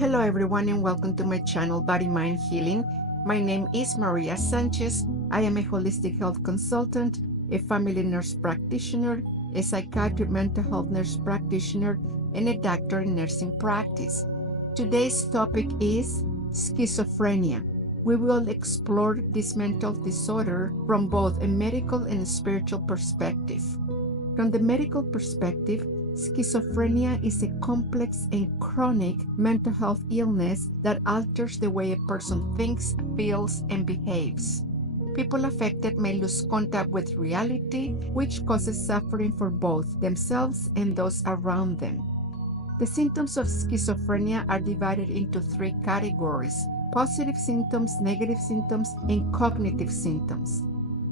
Hello everyone and welcome to my channel Body Mind Healing. My name is Maria Sanchez. I am a holistic health consultant, a family nurse practitioner, a psychiatric mental health nurse practitioner, and a doctor in nursing practice. Today's topic is schizophrenia. We will explore this mental disorder from both a medical and a spiritual perspective. From the medical perspective, schizophrenia is a complex and chronic mental health illness that alters the way a person thinks, feels, and behaves. People affected may lose contact with reality, which causes suffering for both themselves and those around them. The symptoms of schizophrenia are divided into three categories: positive symptoms, negative symptoms, and cognitive symptoms.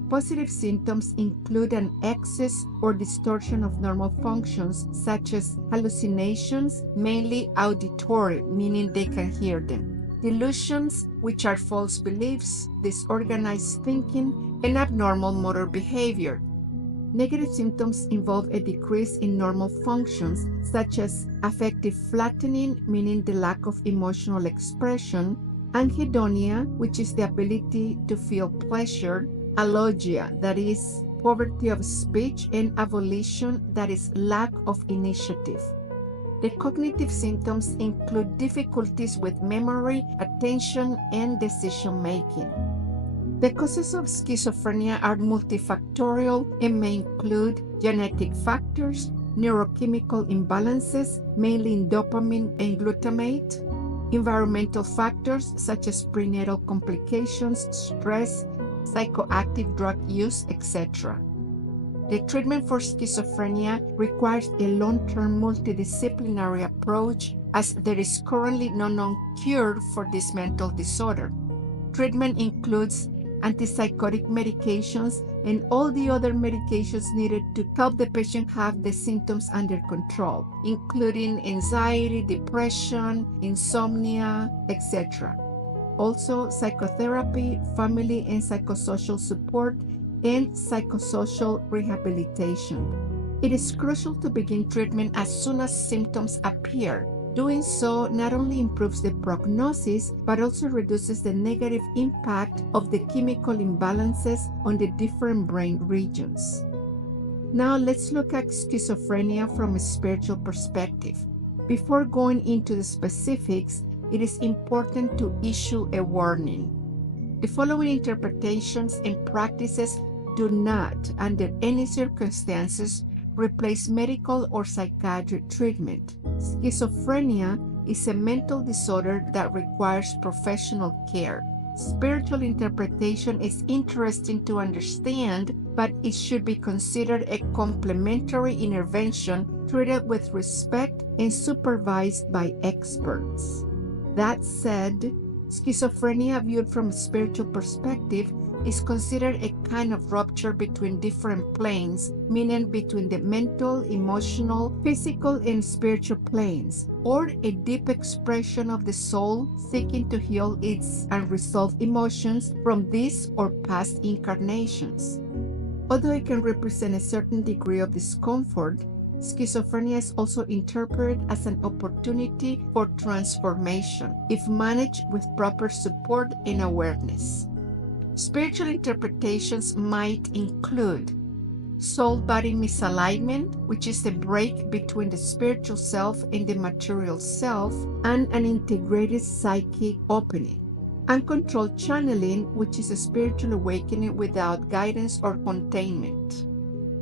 Positive symptoms include an excess or distortion of normal functions, such as hallucinations, mainly auditory, meaning they can hear them; delusions, which are false beliefs, disorganized thinking, and abnormal motor behavior. Negative symptoms involve a decrease in normal functions, such as affective flattening, meaning the lack of emotional expression; anhedonia, which is the ability to feel pleasure; alogia, that is poverty of speech; and avolition, that is lack of initiative. The cognitive symptoms include difficulties with memory, attention, and decision making. The causes of schizophrenia are multifactorial and may include genetic factors, neurochemical imbalances, mainly in dopamine and glutamate, environmental factors such as prenatal complications, stress, psychoactive drug use, etc. The treatment for schizophrenia requires a long-term multidisciplinary approach, as there is currently no known cure for this mental disorder. Treatment includes antipsychotic medications and all the other medications needed to help the patient have the symptoms under control, including anxiety, depression, insomnia, etc. Also, psychotherapy, family and psychosocial support, and psychosocial rehabilitation. It is crucial to begin treatment as soon as symptoms appear. Doing so not only improves the prognosis, but also reduces the negative impact of the chemical imbalances on the different brain regions. Now let's look at schizophrenia from a spiritual perspective. Before going into the specifics, it is important to issue a warning. The following interpretations and practices do not, under any circumstances, replace medical or psychiatric treatment. Schizophrenia is a mental disorder that requires professional care. Spiritual interpretation is interesting to understand, but it should be considered a complementary intervention treated with respect and supervised by experts. That said, schizophrenia viewed from a spiritual perspective is considered a kind of rupture between different planes, meaning between the mental, emotional, physical, and spiritual planes, or a deep expression of the soul seeking to heal its unresolved emotions from this or past incarnations. Although it can represent a certain degree of discomfort, schizophrenia is also interpreted as an opportunity for transformation if managed with proper support and awareness. Spiritual interpretations might include soul-body misalignment, which is the break between the spiritual self and the material self, and an integrated psychic opening; uncontrolled channeling, which is a spiritual awakening without guidance or containment;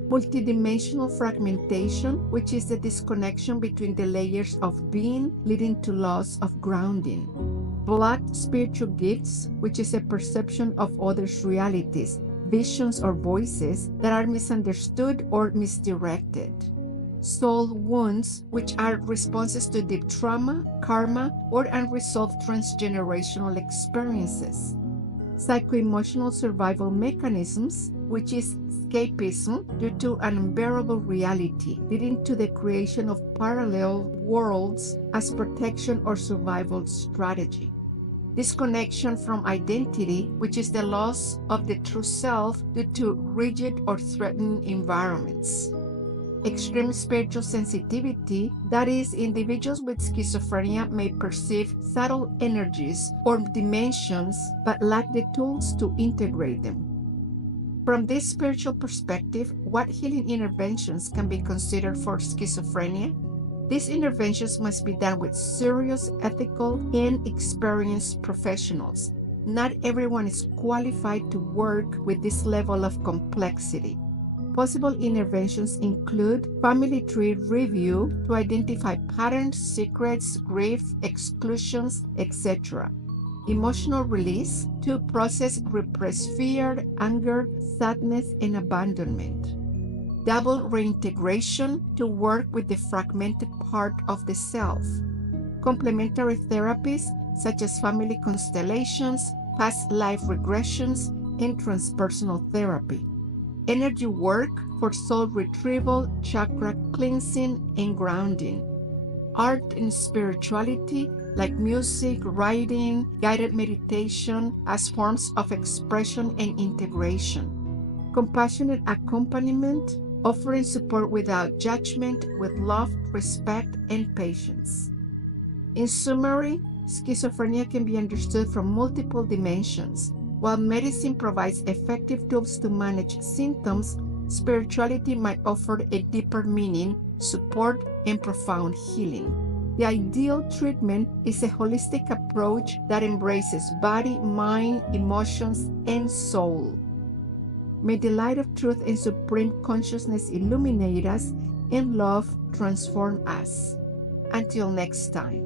multidimensional fragmentation, which is the disconnection between the layers of being, leading to loss of grounding; blocked spiritual gifts, which is a perception of others' realities, visions, or voices that are misunderstood or misdirected; soul wounds, which are responses to deep trauma, karma, or unresolved transgenerational experiences; psycho-emotional survival mechanisms, which is escapism due to an unbearable reality, leading to the creation of parallel worlds as protection or survival strategy; disconnection from identity, which is the loss of the true self due to rigid or threatening environments; Extreme spiritual sensitivity, that is, individuals with schizophrenia may perceive subtle energies or dimensions but lack the tools to integrate them. From this spiritual perspective, what healing interventions can be considered for schizophrenia? These interventions must be done with serious, ethical, and experienced professionals. Not everyone is qualified to work with this level of complexity. Possible interventions include family tree review to identify patterns, secrets, grief, exclusions, etc. Emotional release to process repressed fear, anger, sadness, and abandonment. Double reintegration to work with the fragmented part of the self. Complementary therapies such as family constellations, past life regressions, and transpersonal therapy. Energy work for soul retrieval, chakra cleansing, and grounding. Art and spirituality like music, writing, guided meditation as forms of expression and integration. Compassionate accompaniment, offering support without judgment, with love, respect, and patience. In summary, schizophrenia can be understood from multiple dimensions. While medicine provides effective tools to manage symptoms, spirituality might offer a deeper meaning, support, and profound healing. The ideal treatment is a holistic approach that embraces body, mind, emotions, and soul. May the light of truth and supreme consciousness illuminate us and love transform us. Until next time.